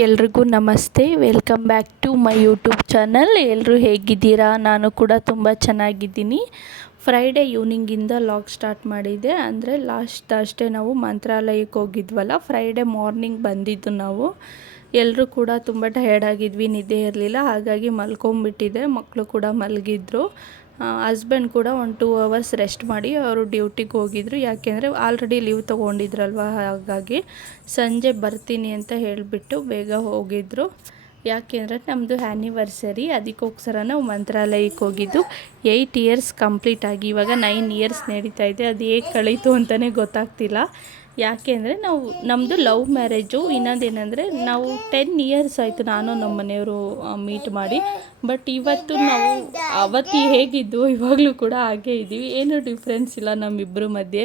ಎಲ್ರಿಗೂ ನಮಸ್ತೆ. Welcome back to my YouTube channel. ಎಲ್ಲರೂ ಹೇಗಿದ್ದೀರಾ? ನಾನು ಕೂಡ ತುಂಬ ಚೆನ್ನಾಗಿದ್ದೀನಿ. ಫ್ರೈಡೇ ಈವ್ನಿಂಗಿಂದ ಲಾಗ್ ಸ್ಟಾರ್ಟ್ ಮಾಡಿದ್ದೆ. ಅಂದರೆ ಲಾಸ್ಟ್ ಥರ್ಸ್ಡೇ ನಾವು ಮಂತ್ರಾಲಯಕ್ಕೆ ಹೋಗಿದ್ವಲ್ಲ, ಫ್ರೈಡೇ ಮಾರ್ನಿಂಗ್ ಬಂದಿದ್ದು ನಾವು. ಎಲ್ಲರೂ ಕೂಡ ತುಂಬ ಟಯರ್ಡ್ ಆಗಿದ್ವಿ, ನಿದ್ದೆ ಇರಲಿಲ್ಲ, ಹಾಗಾಗಿ ಮಲ್ಕೊಂಬಿಟ್ಟಿದ್ದೆ. ಮಕ್ಕಳು ಕೂಡ ಮಲಗಿದ್ರು. ಹಸ್ಬೆಂಡ್ ಕೂಡ ಒಂದು 2 ಅವರ್ಸ್ ರೆಸ್ಟ್ ಮಾಡಿ ಅವರು ಡ್ಯೂಟಿಗೆ ಹೋಗಿದ್ರು. ಯಾಕೆಂದರೆ ಆಲ್ರೆಡಿ ಲೀವ್ ತೊಗೊಂಡಿದ್ರಲ್ವ, ಹಾಗಾಗಿ ಸಂಜೆ ಬರ್ತೀನಿ ಅಂತ ಹೇಳಿಬಿಟ್ಟು ಬೇಗ ಹೋಗಿದ್ರು. ಯಾಕೆಂದರೆ ನಮ್ಮದು ಆ್ಯನಿವರ್ಸರಿ, ಅದಕ್ಕೋಸ್ಕರ ನಾವು ಮಂತ್ರಾಲಯಕ್ಕೆ ಹೋಗಿದ್ದು. 8 ಇಯರ್ಸ್ ಕಂಪ್ಲೀಟ್ ಆಗಿ ಇವಾಗ 9 ಇಯರ್ಸ್ ನಡೀತಾ ಇದೆ. ಅದು ಹೇಗೆ ಕಳೀತು ಅಂತಲೇ ಗೊತ್ತಾಗ್ತಿಲ್ಲ. ಯಾಕೆಂದರೆ ನಮ್ಮದು ಲವ್ ಮ್ಯಾರೇಜು. ಇನ್ನೊಂದೇನೆಂದರೆ ನಾವು 10 ಇಯರ್ಸ್ ಆಯಿತು ನಾನು ನಮ್ಮ ಮನೆಯವರು ಮೀಟ್ ಮಾಡಿ. ಬಟ್ ಇವತ್ತು ನಾವು ಅವತ್ತು ಹೇಗಿದ್ದು ಇವಾಗಲೂ ಕೂಡ ಹಾಗೇ ಇದ್ದೀವಿ. ಏನೂ ಡಿಫ್ರೆನ್ಸ್ ಇಲ್ಲ ನಮ್ಮಿಬ್ಬರ ಮಧ್ಯೆ.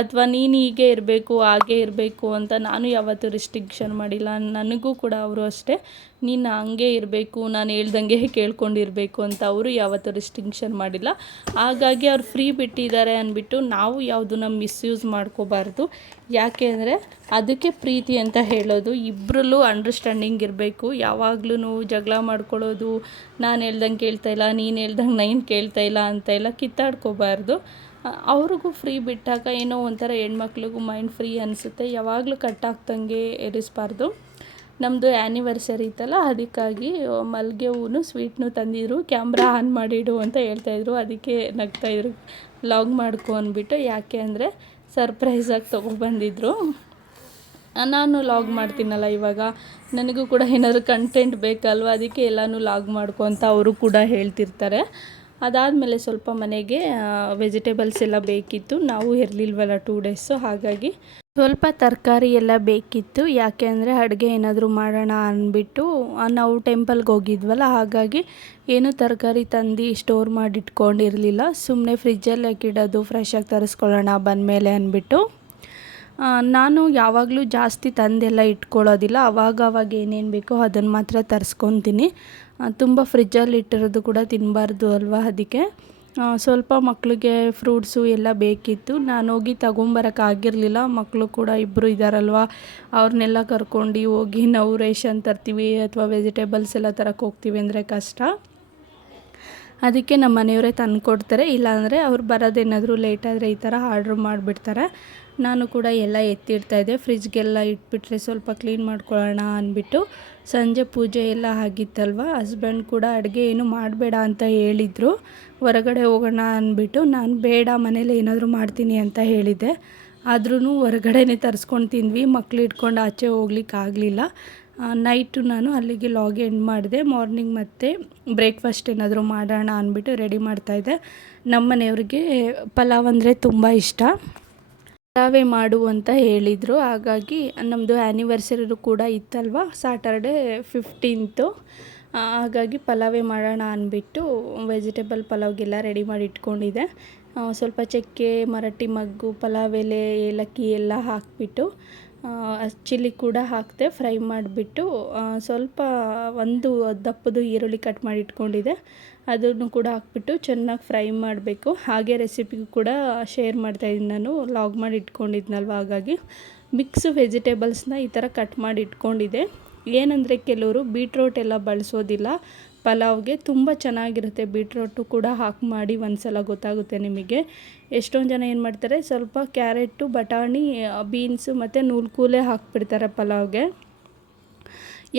ಅಥವಾ ನೀನು ಹೀಗೆ ಇರಬೇಕು ಹಾಗೆ ಇರಬೇಕು ಅಂತ ನಾನು ಯಾವತ್ತೂ ರಿಸ್ಟ್ರಿಕ್ಷನ್ ಮಾಡಿಲ್ಲ. ನನಗೂ ಕೂಡ ಅವರು ಅಷ್ಟೇ, ನೀನು ಹಂಗೆ ಇರಬೇಕು, ನಾನು ಹೇಳ್ದಂಗೆ ಕೇಳ್ಕೊಂಡಿರಬೇಕು ಅಂತ ಅವರು ಯಾವತ್ತೂ ರಿಸ್ಟ್ರಿಕ್ಷನ್ ಮಾಡಿಲ್ಲ. ಹಾಗಾಗಿ ಅವ್ರು ಫ್ರೀ ಬಿಟ್ಟಿದ್ದಾರೆ ಅಂದ್ಬಿಟ್ಟು ನಾವು ಯಾವುದನ್ನ ಮಿಸ್ಯೂಸ್ ಮಾಡ್ಕೋಬಾರ್ದು. ಯಾಕೆ ಅಂದರೆ ಅದಕ್ಕೆ ಪ್ರೀತಿ ಅಂತ ಹೇಳೋದು. ಇಬ್ಬರಲ್ಲೂ ಅಂಡರ್ಸ್ಟ್ಯಾಂಡಿಂಗ್ ಇರಬೇಕು. ಯಾವಾಗಲೂ ಜಗಳ ಮಾಡ್ಕೊಳ್ಳೋದು, ನಾನು ಹೇಳ್ದಂಗೆ ಕೇಳ್ತಾಯಿಲ್ಲ, ನೀನು ಹೇಳ್ದಂಗೆ ನಾನು ಕೇಳ್ತಾಯಿಲ್ಲ ಅಂತೆಲ್ಲ ಕಿತ್ತಾಡ್ಕೋಬಾರ್ದು. ಅವ್ರಿಗೂ ಫ್ರೀ ಬಿಟ್ಟಾಗ ಏನೋ ಒಂಥರ ಹೆಣ್ಮಕ್ಳಿಗೂ ಮೈಂಡ್ ಫ್ರೀ ಅನಿಸುತ್ತೆ. ಯಾವಾಗಲೂ ಕಟ್ಟಾಗ್ತಂಗೆ ಇರಿಸಬಾರ್ದು. ನಮ್ಮದು ಆ್ಯನಿವರ್ಸರಿ ಇತ್ತಲ್ಲ, ಅದಕ್ಕಾಗಿ ಮಲ್ಲಿಗೆ ಹೂವು ಸ್ವೀಟ್ನು ತಂದಿದ್ರು. ಕ್ಯಾಮ್ರಾ ಆನ್ ಮಾಡಿಡು ಅಂತ ಹೇಳ್ತಾಯಿದ್ರು, ಅದಕ್ಕೆ ನಗ್ತಾಯಿದ್ರು ಲಾಗ್ ಮಾಡ್ಕೊ ಅಂದ್ಬಿಟ್ಟು. ಯಾಕೆ ಅಂದರೆ ಸರ್ಪ್ರೈಸಾಗಿ ತೊಗೊಬಂದಿದ್ರು. ನಾನು ಲಾಗ್ ಮಾಡ್ತೀನಲ್ಲ ಇವಾಗ, ನನಗೂ ಕೂಡ ಏನಾದರೂ ಕಂಟೆಂಟ್ ಬೇಕಲ್ವ, ಅದಕ್ಕೆ ಎಲ್ಲನೂ ಲಾಗ್ ಮಾಡ್ಕೊ ಅಂತ ಅವರು ಕೂಡ ಹೇಳ್ತಿರ್ತಾರೆ. ಅದಾದಮೇಲೆ ಸ್ವಲ್ಪ ಮನೆಗೆ ವೆಜಿಟೇಬಲ್ಸ್ ಎಲ್ಲ ಬೇಕಿತ್ತು. ನಾವು ಇರಲಿಲ್ವಲ್ಲ 2 ಡೇಸು, ಹಾಗಾಗಿ ಸ್ವಲ್ಪ ತರಕಾರಿ ಎಲ್ಲ ಬೇಕಿತ್ತು. ಯಾಕೆ ಅಂದರೆ ಅಡುಗೆ ಏನಾದರೂ ಮಾಡೋಣ ಅಂದ್ಬಿಟ್ಟು ನಾವು ಟೆಂಪಲ್ಗೆ ಹೋಗಿದ್ವಲ್ಲ, ಹಾಗಾಗಿ ಏನು ತರಕಾರಿ ತಂದು ಸ್ಟೋರ್ ಮಾಡಿ ಇಟ್ಕೊಂಡಿರಲಿಲ್ಲ. ಸುಮ್ಮನೆ ಫ್ರಿಜ್ಜಲ್ಲಿ ಹಾಕಿಡೋದು, ಫ್ರೆಶಾಗಿ ತರಿಸ್ಕೊಳ್ಳೋಣ ಬಂದಮೇಲೆ ಅಂದ್ಬಿಟ್ಟು. ನಾನು ಯಾವಾಗಲೂ ಜಾಸ್ತಿ ತಂದೆಲ್ಲ ಇಟ್ಕೊಳ್ಳೋದಿಲ್ಲ. ಅವಾಗ ಏನೇನು ಬೇಕೋ ಅದನ್ನು ಮಾತ್ರ ತರಿಸ್ಕೊತೀನಿ. ತುಂಬ ಫ್ರಿಜ್ಜಲ್ಲಿ ಇಟ್ಟಿರೋದು ಕೂಡ ತಿನ್ನಬಾರ್ದು ಅಲ್ವಾ, ಅದಕ್ಕೆ ಸ್ವಲ್ಪ ಮಕ್ಕಳಿಗೆ ಫ್ರೂಟ್ಸು ಎಲ್ಲ ಬೇಕಿತ್ತು. ನಾನು ಹೋಗಿ ತಗೊಂಬರೋಕ್ಕಾಗಿರಲಿಲ್ಲ. ಮಕ್ಕಳು ಕೂಡ ಇಬ್ಬರು ಇದ್ದಾರಲ್ವ, ಅವ್ರನ್ನೆಲ್ಲ ಕರ್ಕೊಂಡು ಹೋಗಿ ನಾವು ರೇಷನ್ ತರ್ತೀವಿ ಅಥವಾ ವೆಜಿಟೇಬಲ್ಸ್ ಎಲ್ಲ ತರಕ್ಕೆ ಹೋಗ್ತೀವಿ ಅಂದರೆ ಕಷ್ಟ. ಅದಕ್ಕೆ ನಮ್ಮ ಮನೆಯವರೇ ತಂದು ಕೊಡ್ತಾರೆ. ಇಲ್ಲಾಂದರೆ ಅವ್ರು ಬರೋದೇನಾದರೂ ಲೇಟಾದರೆ ಈ ಥರ ಆರ್ಡ್ರ್ ಮಾಡಿಬಿಡ್ತಾರೆ. ನಾನು ಕೂಡ ಎಲ್ಲ ಎತ್ತಿಡ್ತಾಯಿದ್ದೆ. ಫ್ರಿಜ್ಗೆಲ್ಲ ಇಟ್ಬಿಟ್ರೆ ಸ್ವಲ್ಪ ಕ್ಲೀನ್ ಮಾಡ್ಕೊಳ್ಳೋಣ ಅಂದ್ಬಿಟ್ಟು. ಸಂಜೆ ಪೂಜೆ ಎಲ್ಲ ಆಗಿತ್ತಲ್ವ, ಹಸ್ಬೆಂಡ್ ಕೂಡ ಅಡುಗೆ ಏನು ಮಾಡಬೇಡ ಅಂತ ಹೇಳಿದರು. ಹೊರಗಡೆ ಹೋಗೋಣ ಅಂದ್ಬಿಟ್ಟು ನಾನು ಬೇಡ, ಮನೇಲಿ ಏನಾದರೂ ಮಾಡ್ತೀನಿ ಅಂತ ಹೇಳಿದ್ದೆ. ಆದ್ರೂ ಹೊರಗಡೆನೇ ತರಿಸ್ಕೊಂಡು ತಿಂದ್ವಿ. ಮಕ್ಳು ಇಟ್ಕೊಂಡು ಆಚೆ ಹೋಗ್ಲಿಕ್ಕಾಗಲಿಲ್ಲ. ನೈಟು ನಾನು ಅಲ್ಲಿಗೆ ಲಾಗ್ ಎಂಡ್ ಮಾಡಿದೆ. ಮಾರ್ನಿಂಗ್ ಮತ್ತೆ ಬ್ರೇಕ್ಫಾಸ್ಟ್ ಏನಾದರೂ ಮಾಡೋಣ ಅಂದ್ಬಿಟ್ಟು ರೆಡಿ ಮಾಡ್ತಾಯಿದ್ದೆ. ನಮ್ಮ ಮನೆಯವ್ರಿಗೆ ಪಲಾವ್ ಅಂದರೆ ತುಂಬ ಇಷ್ಟ. ಪಲಾವೇ ಮಾಡು ಅಂತ ಹೇಳಿದರು. ಹಾಗಾಗಿ ನಮ್ಮದು ಆ್ಯನಿವರ್ಸರಿ ಕೂಡ ಇತ್ತಲ್ವ, ಸಾಟರ್ಡೆ 15th. ಹಾಗಾಗಿ ಪಲಾವೇ ಮಾಡೋಣ ಅಂದ್ಬಿಟ್ಟು ವೆಜಿಟೇಬಲ್ ಪಲಾವ್ಗೆಲ್ಲ ರೆಡಿ ಮಾಡಿ ಇಟ್ಕೊಂಡಿದ್ದೆ. ಸ್ವಲ್ಪ ಚಕ್ಕೆ, ಮರಾಠಿ ಮಗ್ಗು, ಪಲಾವ್ ಎಲೆ, ಏಲಕ್ಕಿ ಎಲ್ಲ ಹಾಕಿಬಿಟ್ಟು ಚಿಲ್ಲಿ ಕೂಡ ಹಾಕಿದೆ. ಫ್ರೈ ಮಾಡಿಬಿಟ್ಟು ಸ್ವಲ್ಪ ಒಂದು ದಪ್ಪದು ಈರುಳ್ಳಿ ಕಟ್ ಮಾಡಿ ಇಟ್ಕೊಂಡಿದ್ದೆ, ಅದನ್ನು ಕೂಡ ಹಾಕ್ಬಿಟ್ಟು ಚೆನ್ನಾಗಿ ಫ್ರೈ ಮಾಡಬೇಕು. ಹಾಗೆ ರೆಸಿಪಿಗೂ ಕೂಡ ಶೇರ್ ಮಾಡ್ತಾಯಿದ್ದೀನಿ. ನಾನು ಲಾಗ್ ಮಾಡಿ ಇಟ್ಕೊಂಡಿದ್ನಲ್ವ, ಹಾಗಾಗಿ ಮಿಕ್ಸ್ ವೆಜಿಟೇಬಲ್ಸ್ನ ಈ ಥರ ಕಟ್ ಮಾಡಿ ಇಟ್ಕೊಂಡಿದ್ದೆ. ಏನಂದರೆ ಕೆಲವರು ಬೀಟ್ರೋಟ್ ಎಲ್ಲ ಬಳಸೋದಿಲ್ಲ ಪಲಾವ್ಗೆ. ತುಂಬ ಚೆನ್ನಾಗಿರುತ್ತೆ. ಬೀಟ್ರೋಟು ಕೂಡ ಹಾಕಿ ಮಾಡಿ ಒಂದ್ಸಲ ಗೊತ್ತಾಗುತ್ತೆ ನಿಮಗೆ. ಎಷ್ಟೊಂದು ಜನ ಏನು ಮಾಡ್ತಾರೆ, ಸ್ವಲ್ಪ ಕ್ಯಾರೆಟು, ಬಟಾಣಿ, ಬೀನ್ಸು ಮತ್ತು ನೂಲ್ಕೂಲೆ ಹಾಕ್ಬಿಡ್ತಾರೆ ಪಲಾವ್ಗೆ.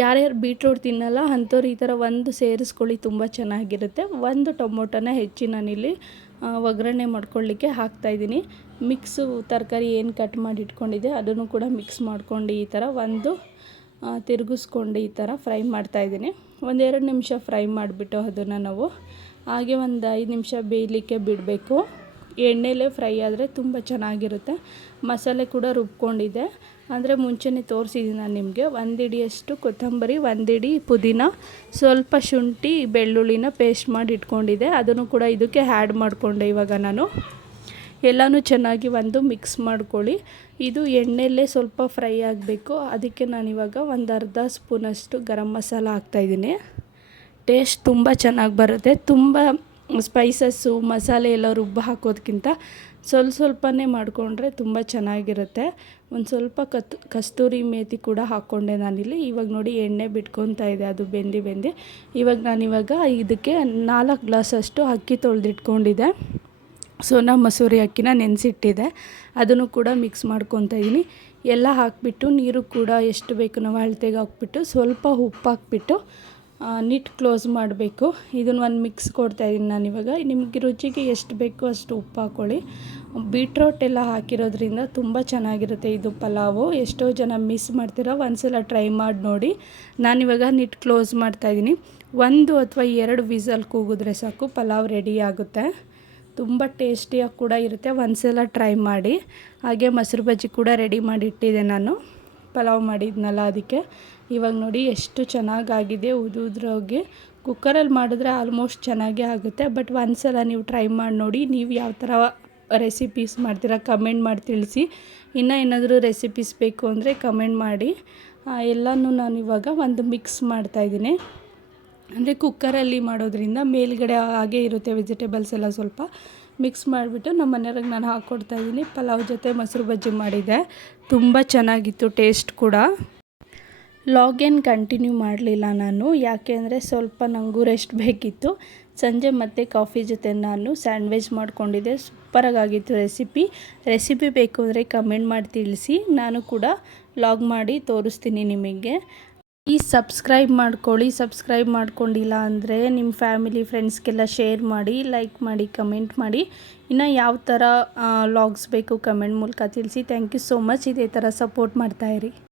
ಯಾರ್ಯಾರು ಬೀಟ್ರೋಟ್ ತಿನ್ನಲ್ಲ ಅಂಥವ್ರು ಈ ಥರ ಒಂದು ಸೇರಿಸ್ಕೊಳ್ಳಿ, ತುಂಬ ಚೆನ್ನಾಗಿರುತ್ತೆ. ಒಂದು ಟೊಮೊಟೊನ ಹೆಚ್ಚಿ ನಾನಿಲ್ಲಿ ಒಗ್ಗರಣೆ ಮಾಡ್ಕೊಳ್ಳಿಕ್ಕೆ ಹಾಕ್ತಾಯಿದ್ದೀನಿ. ಮಿಕ್ಸು ತರಕಾರಿ ಏನು ಕಟ್ ಮಾಡಿ ಇಟ್ಕೊಂಡಿದ್ದೆ ಅದನ್ನು ಕೂಡ ಮಿಕ್ಸ್ ಮಾಡ್ಕೊಂಡು ಈ ಥರ ಒಂದು ತಿರುಗಿಸ್ಕೊಂಡು ಈ ಥರ ಫ್ರೈ ಮಾಡ್ತಾಯಿದ್ದೀನಿ. 1-2 ನಿಮಿಷ ಫ್ರೈ ಮಾಡಿಬಿಟ್ಟು ಅದನ್ನು ನಾವು ಹಾಗೆ ಒಂದು 5 ನಿಮಿಷ ಬೇಯಲಿಕ್ಕೆ ಬಿಡಬೇಕು. ಎಣ್ಣೆಲೇ ಫ್ರೈ ಆದರೆ ತುಂಬ ಚೆನ್ನಾಗಿರುತ್ತೆ. ಮಸಾಲೆ ಕೂಡ ರುಬ್ಕೊಂಡಿದ್ದೆ, ಅಂದರೆ ಮುಂಚೆನೇ ತೋರಿಸಿದ್ದೀನಿ ನಾನು ನಿಮಗೆ. 1 ಹಿಡಿಯಷ್ಟು ಕೊತ್ತಂಬರಿ, 1 ಹಿಡಿ ಪುದೀನ, ಸ್ವಲ್ಪ ಶುಂಠಿ ಬೆಳ್ಳುಳ್ಳಿನ ಪೇಸ್ಟ್ ಮಾಡಿ ಇಟ್ಕೊಂಡಿದ್ದೆ. ಅದನ್ನು ಕೂಡ ಇದಕ್ಕೆ ಆ್ಯಡ್ ಮಾಡಿಕೊಂಡೆ. ಇವಾಗ ನಾನು ಎಲ್ಲನೂ ಚೆನ್ನಾಗಿ ಒಂದು ಮಿಕ್ಸ್ ಮಾಡ್ಕೊಳ್ಳಿ. ಇದು ಎಣ್ಣೆಯಲ್ಲೇ ಸ್ವಲ್ಪ ಫ್ರೈ ಆಗಬೇಕು. ಅದಕ್ಕೆ ನಾನಿವಾಗ ಒಂದು ಅರ್ಧ ಸ್ಪೂನಷ್ಟು ಗರಂ ಮಸಾಲ ಹಾಕ್ತಾಯಿದ್ದೀನಿ. ಟೇಸ್ಟ್ ತುಂಬ ಚೆನ್ನಾಗಿ ಬರುತ್ತೆ. ತುಂಬ ಸ್ಪೈಸಸ್ಸು ಮಸಾಲೆ ಎಲ್ಲ ರುಬ್ಬ ಹಾಕೋದಕ್ಕಿಂತ ಸ್ವಲ್ಪನೇ ಮಾಡಿಕೊಂಡ್ರೆ ತುಂಬ ಚೆನ್ನಾಗಿರುತ್ತೆ. ಒಂದು ಸ್ವಲ್ಪ ಕಸ್ತೂರಿ ಮೇಥಿ ಕೂಡ ಹಾಕ್ಕೊಂಡೆ ನಾನಿಲ್ಲಿ. ಇವಾಗ ನೋಡಿ ಎಣ್ಣೆ ಬಿಟ್ಕೊತಾ ಇದೆ, ಅದು ಬೆಂದು ಇವಾಗ ನಾನಿವಾಗ ಇದಕ್ಕೆ 4 ಗ್ಲಾಸಷ್ಟು ಅಕ್ಕಿ ತೊಳೆದಿಟ್ಕೊಂಡಿದ್ದೆ. ಸೋನಾ ಮಸೂರಿ ಅಕ್ಕಿನ ನೆನೆಸಿಟ್ಟಿದೆ, ಅದನ್ನು ಕೂಡ ಮಿಕ್ಸ್ ಮಾಡ್ಕೊತಾ ಇದ್ದೀನಿ. ಎಲ್ಲ ಹಾಕಿಬಿಟ್ಟು ನೀರು ಕೂಡ ಎಷ್ಟು ಬೇಕು ನಾವು ಅಳತೆಗೆ ಹಾಕ್ಬಿಟ್ಟು ಸ್ವಲ್ಪ ಉಪ್ಪು ಹಾಕ್ಬಿಟ್ಟು ನೀಟ್ ಕ್ಲೋಸ್ ಮಾಡಬೇಕು. ಇದನ್ನು ಒಂದು ಮಿಕ್ಸ್ ಕೊಡ್ತಾಯಿದ್ದೀನಿ ನಾನಿವಾಗ. ನಿಮಗೆ ರುಚಿಗೆ ಎಷ್ಟು ಬೇಕೋ ಅಷ್ಟು ಉಪ್ಪು ಹಾಕ್ಕೊಳ್ಳಿ. ಬೀಟ್ರೋಟ್ ಎಲ್ಲ ಹಾಕಿರೋದ್ರಿಂದ ತುಂಬ ಚೆನ್ನಾಗಿರುತ್ತೆ ಇದು ಪಲಾವು. ಎಷ್ಟೋ ಜನ ಮಿಸ್ ಮಾಡ್ತೀರಾ, ಒಂದ್ಸಲ ಟ್ರೈ ಮಾಡಿ ನೋಡಿ. ನಾನಿವಾಗ ನೀಟ್ ಕ್ಲೋಸ್ ಮಾಡ್ತಾಯಿದ್ದೀನಿ. 1 ಅಥವಾ 2 ವಿಸಲ್ ಕೂಗಿದ್ರೆ ಸಾಕು, ಪಲಾವ್ ರೆಡಿ ಆಗುತ್ತೆ. ತುಂಬ ಟೇಸ್ಟಿಯಾಗಿ ಕೂಡ ಇರುತ್ತೆ, ಒಂದ್ಸಲ ಟ್ರೈ ಮಾಡಿ. ಹಾಗೆ ಮೊಸರು ಬಜ್ಜಿ ಕೂಡ ರೆಡಿ ಮಾಡಿ ಇಟ್ಟಿದ್ದೆ ನಾನು, ಪಲಾವ್ ಮಾಡಿದ್ನಲ್ಲ ಅದಕ್ಕೆ. ಇವಾಗ ನೋಡಿ ಎಷ್ಟು ಚೆನ್ನಾಗಾಗಿದೆ, ಉದುರೋಗಿ. ಕುಕ್ಕರಲ್ಲಿ ಮಾಡಿದ್ರೆ ಆಲ್ಮೋಸ್ಟ್ ಚೆನ್ನಾಗೇ ಆಗುತ್ತೆ, ಬಟ್ ಒಂದ್ಸಲ ನೀವು ಟ್ರೈ ಮಾಡಿ ನೋಡಿ. ನೀವು ಯಾವ ಥರ ರೆಸಿಪೀಸ್ ಮಾಡ್ತೀರಾ ಕಮೆಂಟ್ ಮಾಡಿ ತಿಳಿಸಿ. ಇನ್ನೂ ಏನಾದರೂ ರೆಸಿಪೀಸ್ ಬೇಕು ಅಂದರೆ ಕಮೆಂಟ್ ಮಾಡಿ. ಎಲ್ಲನೂ ನಾನು ಇವಾಗ ಒಂದು ಮಿಕ್ಸ್ ಮಾಡ್ತಾಯಿದ್ದೀನಿ. ಅಂದರೆ ಕುಕ್ಕರಲ್ಲಿ ಮಾಡೋದ್ರಿಂದ ಮೇಲ್ಗಡೆ ಹಾಗೇ ಇರುತ್ತೆ ವೆಜಿಟೇಬಲ್ಸ್ ಎಲ್ಲ. ಸ್ವಲ್ಪ ಮಿಕ್ಸ್ ಮಾಡಿಬಿಟ್ಟು ನಮ್ಮ ಮನೆಯವ್ರಿಗೆ ನಾನು ಹಾಕ್ಕೊಡ್ತಾಯಿದ್ದೀನಿ. ಪಲಾವ್ ಜೊತೆ ಮೊಸರು ಬಜ್ಜಿ ಮಾಡಿದ್ದೆ, ತುಂಬ ಚೆನ್ನಾಗಿತ್ತು ಟೇಸ್ಟ್ ಕೂಡ. ಲಾಗೇನು ಕಂಟಿನ್ಯೂ ಮಾಡಲಿಲ್ಲ ನಾನು, ಯಾಕೆ ಅಂದರೆ ಸ್ವಲ್ಪ ನನಗೂ ರೆಸ್ಟ್ ಬೇಕಿತ್ತು. ಸಂಜೆ ಮತ್ತೆ ಕಾಫಿ ಜೊತೆ ನಾನು ಸ್ಯಾಂಡ್ವಿಚ್ ಮಾಡ್ಕೊಂಡಿದ್ದೆ, ಸೂಪರಾಗಿತ್ತು ರೆಸಿಪಿ ಬೇಕು ಅಂದರೆ ಕಮೆಂಟ್ ಮಾಡಿ ತಿಳಿಸಿ, ನಾನು ಕೂಡ ಲಾಗ್ ಮಾಡಿ ತೋರಿಸ್ತೀನಿ ನಿಮಗೆ. ಈ ಸಬ್ಸ್ಕ್ರೈಬ್ ಮಾಡ್ಕೊಳ್ಳಿ, ಸಬ್ಸ್ಕ್ರೈಬ್ ಮಾಡ್ಕೊಂಡಿಲ್ಲ ಅಂದರೆ ನಿಮ್ಮ ಫ್ಯಾಮಿಲಿ ಫ್ರೆಂಡ್ಸ್ಗೆಲ್ಲ ಶೇರ್ ಮಾಡಿ, ಲೈಕ್ ಮಾಡಿ, ಕಮೆಂಟ್ ಮಾಡಿ. ಇನ್ನು ಯಾವ ಥರ ಲಾಗ್ಸ್ ಬೇಕು ಕಮೆಂಟ್ ಮೂಲಕ ತಿಳಿಸಿ. Thank you so much. ಇದೇ ಥರ ಸಪೋರ್ಟ್ ಮಾಡ್ತಾಯಿರಿ.